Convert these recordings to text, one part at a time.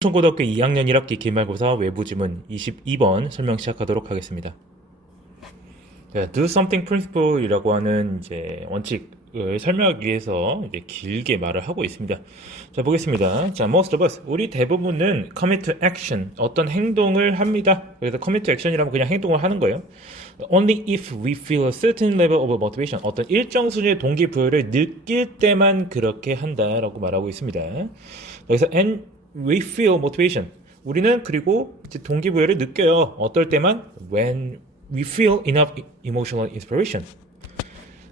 초고등학교 2학년 1학기 기말고사 외부지문 22번 설명 시작하도록 하겠습니다. 자, Do something principle이라고 하는 이제 원칙을 설명하기 위해서 이제 길게 말을 하고 있습니다. 자, 보겠습니다. 자, most of us, 우리 대부분은 commit to action, 어떤 행동을 합니다. 그래서 commit to action이라면 그냥 행동을 하는 거예요. Only if we feel a certain level of motivation, 어떤 일정 수준의 동기부여를 느낄 때만 그렇게 한다라고 말하고 있습니다. 여기서 and we feel motivation. 우리는 그리고 이제 동기부여를 느껴요. 어떨 때만? When we feel enough emotional inspiration.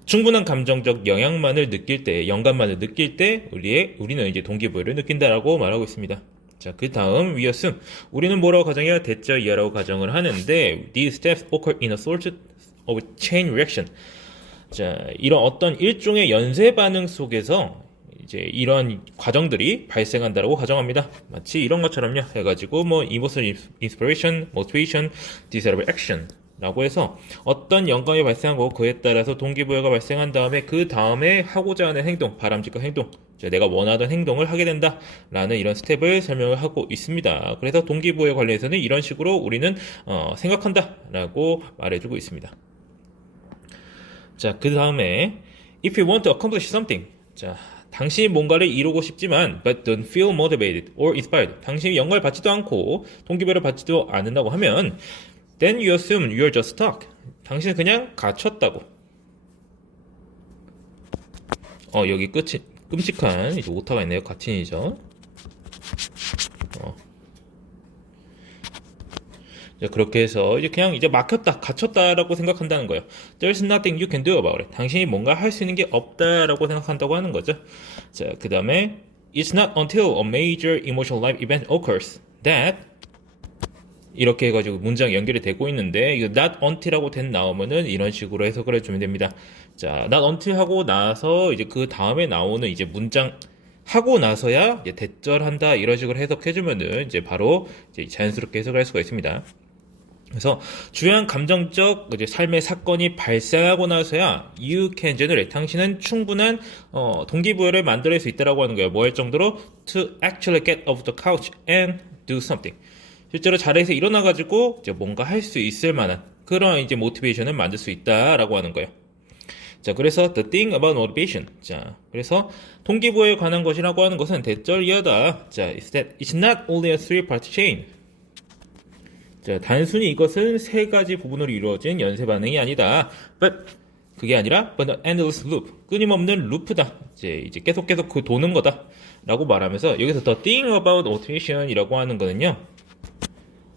충분한 감정적 영향만을 느낄 때, 영감만을 느낄 때 우리는 이제 동기부여를 느낀다라고 말하고 있습니다. 자, 그 다음 we assume. 우리는 뭐라고 가정해요? 대절 이하라고 가정을 하는데 these steps occur in a sort of chain reaction. 자, 이런 어떤 일종의 연쇄 반응 속에서 이제 이런 과정들이 발생한다라고 가정합니다. 마치 이런 것처럼요. 해가지고 뭐 emotional inspiration, motivation, desirable action 라고 해서 어떤 영감이 발생하고 그에 따라서 동기부여가 발생한 다음에 그 다음에 하고자 하는 행동, 바람직한 행동, 내가 원하던 행동을 하게 된다 라는 이런 스텝을 설명을 하고 있습니다. 그래서 동기부여 관련해서는 이런 식으로 우리는 생각한다 라고 말해주고 있습니다. 자, 그 다음에 if you want to accomplish something, 자, 당신이 뭔가를 이루고 싶지만 but don't feel motivated or inspired, 당신이 영감을 받지도 않고 동기부여를 받지도 않는다고 하면 then you assume you're just stuck, 당신은 그냥 갇혔다고. 여기 끝이 끔찍한 이제 오타가 있네요. 갇힌이죠. 그렇게 해서 이제 그냥 이제 막혔다, 갇혔다라고 생각한다는 거예요. There's nothing you can do about it. 당신이 뭔가 할 수 있는 게 없다라고 생각한다고 하는 거죠. 자, 그 다음에 It's not until a major emotional life event occurs that, 이렇게 해가지고 문장 연결이 되고 있는데 이거 not until하고 된 나오면은 이런 식으로 해석을 해주면 됩니다. 자, not until 하고 나서 이제 그 다음에 나오는 이제 문장 하고 나서야 이제 대절한다 이런 식으로 해석해주면은 이제 바로 이제 자연스럽게 해석을 할 수가 있습니다. 그래서 주요한 감정적 이제 삶의 사건이 발생하고 나서야 you can generate, 당신은 충분한 동기부여를 만들어낼 수 있다라고 하는 거예요. 뭐 할 정도로 to actually get off the couch and do something. 실제로 자리에서 일어나가지고 이제 뭔가 할 수 있을 만한 그런 이제 모티베이션을 만들 수 있다라고 하는 거예요. 자, 그래서 the thing about motivation. 자, 그래서 동기부여에 관한 것이라고 하는 것은 대절 이하다. 자, is that it's not only a three-part chain. 자, 단순히 이것은 세 가지 부분으로 이루어진 연쇄 반응이 아니다. But 그게 아니라 but an endless loop. 끊임없는 루프다. 이제 계속 그 도는 거다라고 말하면서 여기서 the thing about motivation이라고 하는 거는요.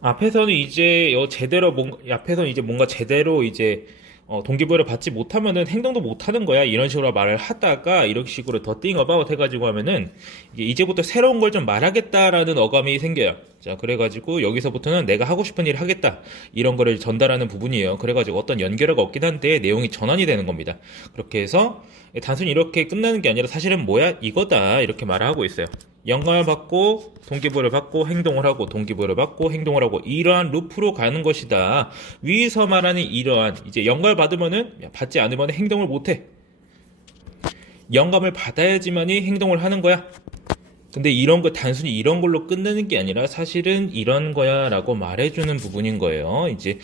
앞에서는 이제 뭔가 제대로 이제 동기부여를 받지 못하면은 행동도 못하는 거야 이런 식으로 말을 하다가 이런 식으로 더 thing about 해가지고 하면은 이제부터 새로운 걸 좀 말하겠다라는 어감이 생겨요. 자, 그래가지고 여기서부터는 내가 하고 싶은 일을 하겠다 이런 거를 전달하는 부분이에요. 그래가지고 어떤 연결어가 없긴 한데 내용이 전환이 되는 겁니다. 그렇게 해서 단순히 이렇게 끝나는 게 아니라 사실은 뭐야 이거다 이렇게 말을 하고 있어요. 영감을 받고 동기부여를 받고 행동을 하고 동기부여를 받고 행동을 하고 이러한 루프로 가는 것이다. 위에서 말하는 이러한 이제 영감을 받으면은 받지 않으면 행동을 못해. 영감을 받아야지만이 행동을 하는 거야. 근데 이런 거 단순히 이런 걸로 끝내는 게 아니라 사실은 이런 거야라고 말해주는 부분인 거예요. 이제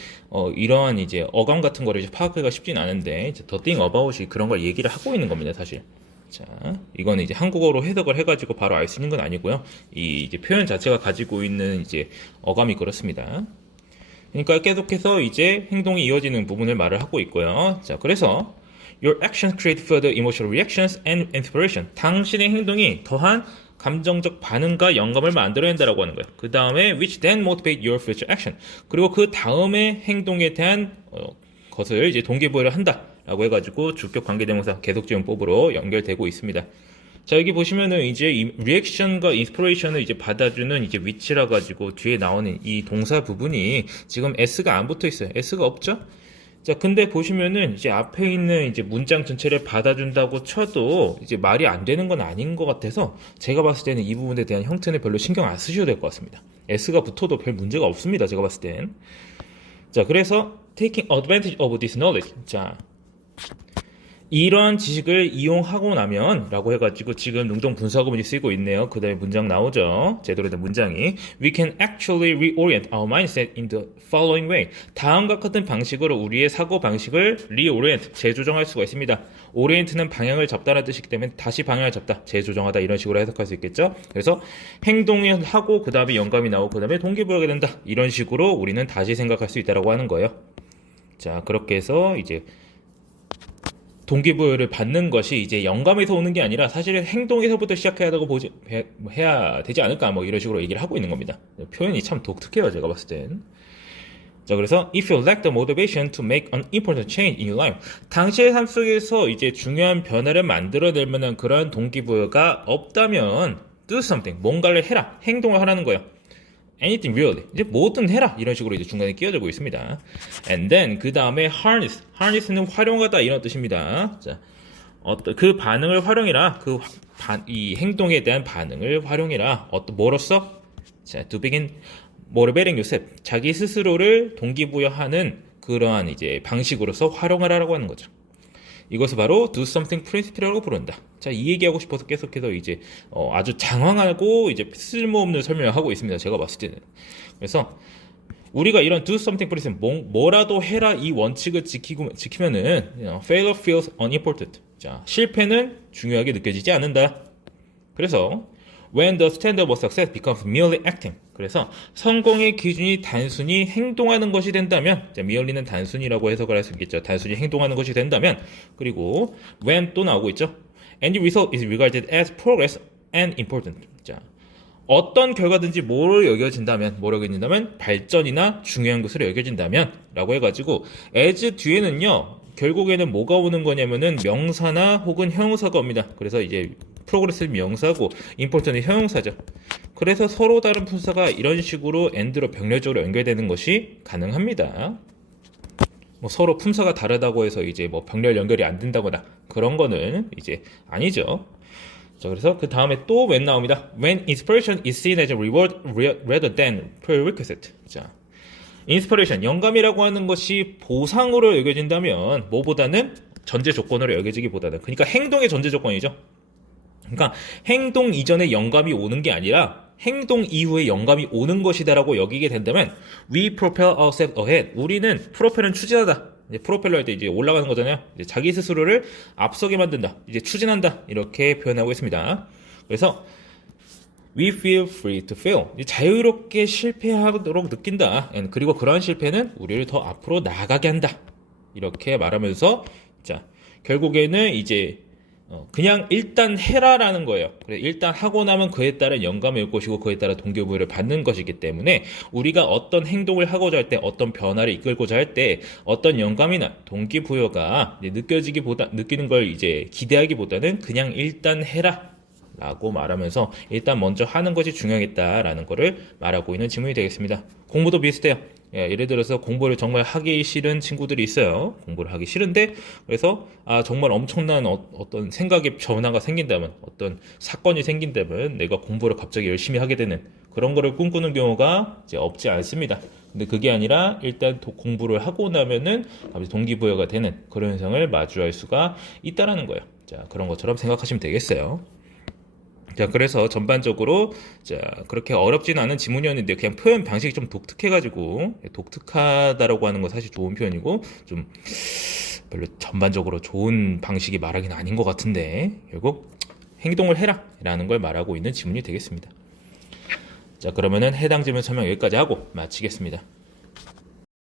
이러한 이제 어감 같은 거를 이제 파악하기가 쉽진 않은데 이제 the thing about이 그런 걸 얘기를 하고 있는 겁니다, 사실. 자, 이거는 이제 한국어로 해석을 해가지고 바로 알 수 있는 건 아니고요. 이 이제 표현 자체가 가지고 있는 이제 어감이 그렇습니다. 그러니까 계속해서 이제 행동이 이어지는 부분을 말을 하고 있고요. 자, 그래서 your actions create further emotional reactions and inspiration. 당신의 행동이 더한 감정적 반응과 영감을 만들어낸다라고 하는 거예요. 그 다음에 which then motivate your future action. 그리고 그 다음에 행동에 대한 것을 이제 동기부여를 한다라고 해가지고 주격 관계대명사 계속지원법으로 연결되고 있습니다. 자, 여기 보시면은 이제 이 리액션과 인스피레이션을 이제 받아주는 이제 위치라 가지고 뒤에 나오는 이 동사 부분이 지금 s가 안 붙어 있어요. s가 없죠? 자, 근데 보시면은 이제 앞에 있는 이제 문장 전체를 받아준다고 쳐도 이제 말이 안 되는 건 아닌 것 같아서 제가 봤을 때는 이 부분에 대한 형태는 별로 신경 안 쓰셔도 될 것 같습니다. s가 붙어도 별 문제가 없습니다. 제가 봤을 땐. 자, 그래서 taking advantage of this knowledge. 자, 이런 지식을 이용하고 나면 라고 해가지고 지금 능동 분사구문이 쓰이고 있네요. 그 다음에 문장 나오죠. 제대로 된 문장이 We can actually reorient our mindset in the following way. 다음과 같은 방식으로 우리의 사고 방식을 reorient, 재조정할 수가 있습니다. orient는 방향을 잡다라는 뜻이기 때문에 다시 방향을 잡다, 재조정하다 이런 식으로 해석할 수 있겠죠. 그래서 행동을 하고 그 다음에 영감이 나오고 그 다음에 동기부여가 된다. 이런 식으로 우리는 다시 생각할 수 있다라고 하는 거예요. 자, 그렇게 해서 이제 동기부여를 받는 것이 이제 영감에서 오는 게 아니라 사실은 행동에서부터 시작해야 해야 되지 않을까 뭐 이런 식으로 얘기를 하고 있는 겁니다. 표현이 참 독특해요, 제가 봤을 땐. 자, 그래서 if you lack the motivation to make an important change in your life, 당시의 삶 속에서 이제 중요한 변화를 만들어낼 만한 그러한 동기부여가 없다면 do something, 뭔가를 해라, 행동을 하라는 거예요. anything really, 이제 뭐든 해라 이런 식으로 이제 중간에 끼워주고 있습니다. And then 그 다음에 harness는 활용하다 이런 뜻입니다. 자, 그 반응을 활용해라. 이 행동에 대한 반응을 활용해라. 뭐로써? 자, to begin motivating yourself, 자기 스스로를 동기부여하는 그러한 이제 방식으로서 활용하라라고 하는 거죠. 이것을 바로 do something principle이라고 부른다. 자, 이 얘기하고 싶어서 계속해서 이제 아주 장황하고 이제 쓸모없는 설명을 하고 있습니다. 제가 봤을 때는. 그래서 우리가 이런 do something principle, 뭐라도 해라 이 원칙을 지키면은 failure feels unimportant. 자, 실패는 중요하게 느껴지지 않는다. 그래서 when the standard of success becomes merely acting. 그래서 성공의 기준이 단순히 행동하는 것이 된다면, merely는 단순히라고 해석을 할 수 있겠죠. 단순히 행동하는 것이 된다면, 그리고 when 또 나오고 있죠. And the result is regarded as progress and important. 자, 어떤 결과든지 뭐로 여겨진다면 발전이나 중요한 것으로 여겨진다면 라고 해가지고 as 뒤에는요 결국에는 뭐가 오는 거냐면은 명사나 혹은 형용사가 옵니다. 그래서 이제 프로그레스는 명사고 important은 형용사죠. 그래서 서로 다른 품사가 이런 식으로 and로 병렬적으로 연결되는 것이 가능합니다. 뭐 서로 품사가 다르다고 해서 이제 뭐 병렬 연결이 안 된다거나 그런 거는 이제 아니죠. 자, 그래서 그 다음에 또 when 나옵니다. When inspiration is seen as a reward rather than prerequisite. 자, inspiration, 영감이라고 하는 것이 보상으로 여겨진다면 뭐보다는 전제 조건으로 여겨지기보다는, 그러니까 행동의 전제 조건이죠. 그러니까 행동 이전에 영감이 오는 게 아니라 행동 이후에 영감이 오는 것이다라고 여기게 된다면 we propel ourselves ahead. 우리는 프로펠은 추진하다. 이제 프로펠러 할 때 이제 올라가는 거잖아요. 이제 자기 스스로를 앞서게 만든다. 이제 추진한다. 이렇게 표현하고 있습니다. 그래서 we feel free to fail. 자유롭게 실패하도록 느낀다. 그리고 그러한 실패는 우리를 더 앞으로 나아가게 한다. 이렇게 말하면서 자, 결국에는 이제 그냥 일단 해라라는 거예요. 그래, 일단 하고 나면 그에 따른 영감이 올 것이고 그에 따라 동기부여를 받는 것이기 때문에 우리가 어떤 행동을 하고자 할 때, 어떤 변화를 이끌고자 할 때 어떤 영감이나 동기부여가 느끼는 걸 이제 기대하기보다는 그냥 일단 해라 라고 말하면서 일단 먼저 하는 것이 중요하겠다라는 거를 말하고 있는 지문이 되겠습니다. 공부도 비슷해요. 예를 들어서 공부를 정말 하기 싫은 친구들이 있어요. 공부를 하기 싫은데 그래서 정말 엄청난 어떤 생각의 변화가 생긴다면, 어떤 사건이 생긴다면 내가 공부를 갑자기 열심히 하게 되는 그런 거를 꿈꾸는 경우가 이제 없지 않습니다. 근데 그게 아니라 일단 공부를 하고 나면은 갑자기 동기부여가 되는 그런 현상을 마주할 수가 있다라는 거예요. 자, 그런 것처럼 생각하시면 되겠어요. 자, 그래서 전반적으로 자, 그렇게 어렵지는 않은 지문이었는데 그냥 표현 방식이 좀 독특해가지고, 독특하다라고 하는 건 사실 좋은 표현이고 좀 별로 전반적으로 좋은 방식이 말하기는 아닌 것 같은데 결국 행동을 해라 라는 걸 말하고 있는 지문이 되겠습니다. 자, 그러면은 해당 지문 설명 여기까지 하고 마치겠습니다.